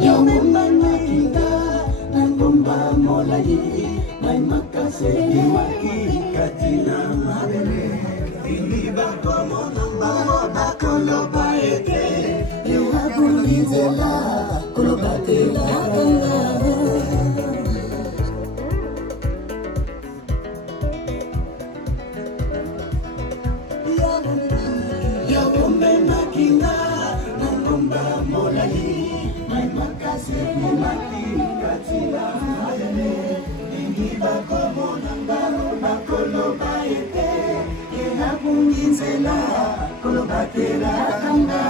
ya umemakinga na ngomba molai mai makase maki katina mabele iliba como namba kolo baete you habulizela kolo batela ya umemakinga na ngomba molai mai makase maki katina mabele iliba como namba kolo baete you habulizela kolo batela kanga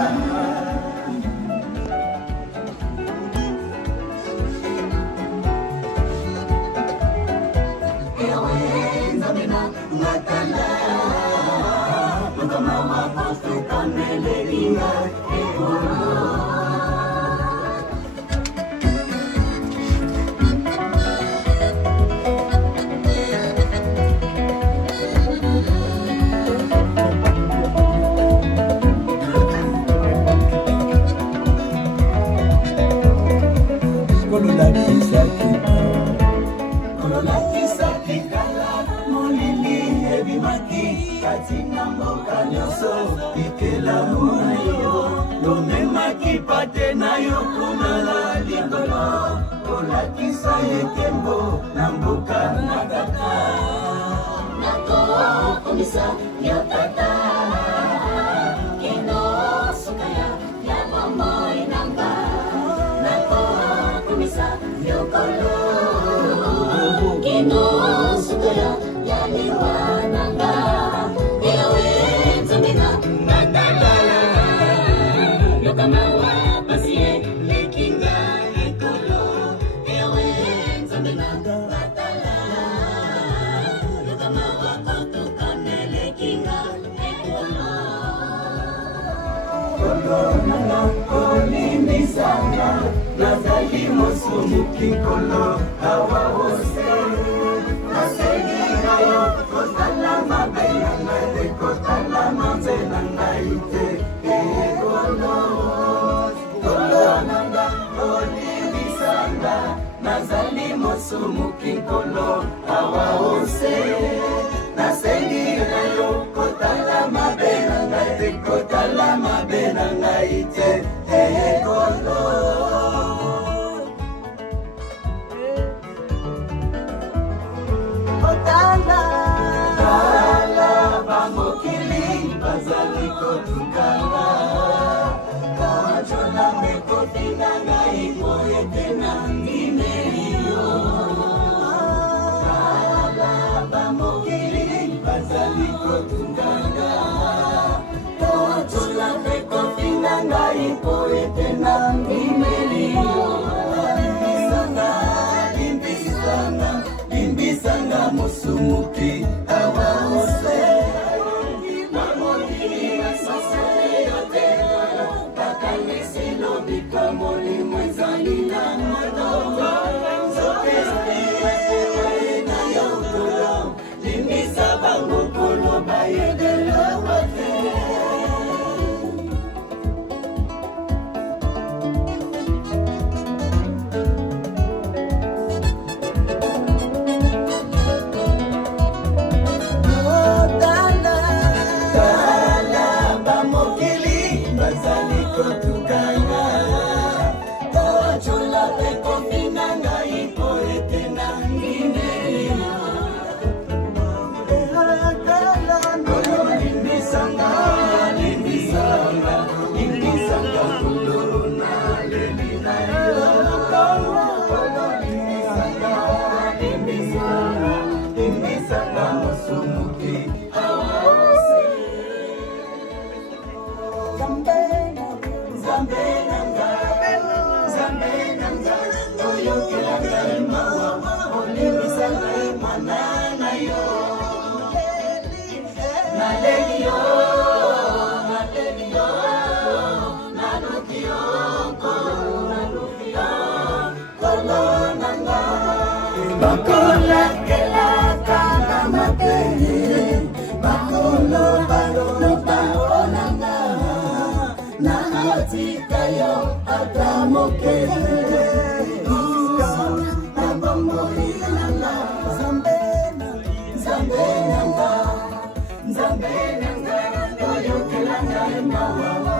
Natala, mama postu kamelina, katina mboka nyoso ikela munayo lomemaki pate nayo kunala likolo olakisa yekembo na mboka nakata nako komisa yotata kino sukaya ya bomoi namba nako komisa yokolo kino sukaya ya liwa namba Nazali musumuki kolo awa ose nasegi kayo kotala mabe ngai kotala mabe ngai te kolo kolo nanga olimi sanga nazali musumuki kolo awa ose nasegi kayo kotala mabe ngai kotala mabe ngai te kolo Musumuki awa ose mamoni sasa yote kakane silo bikamoni mwezani na modogo zote na yaukulo limisa bango kulo bayedelo wate Bakola kela kanga mate, bakolo balo baonanga, na hati kayo atam Zambe nanga, oyo kelanga emawa.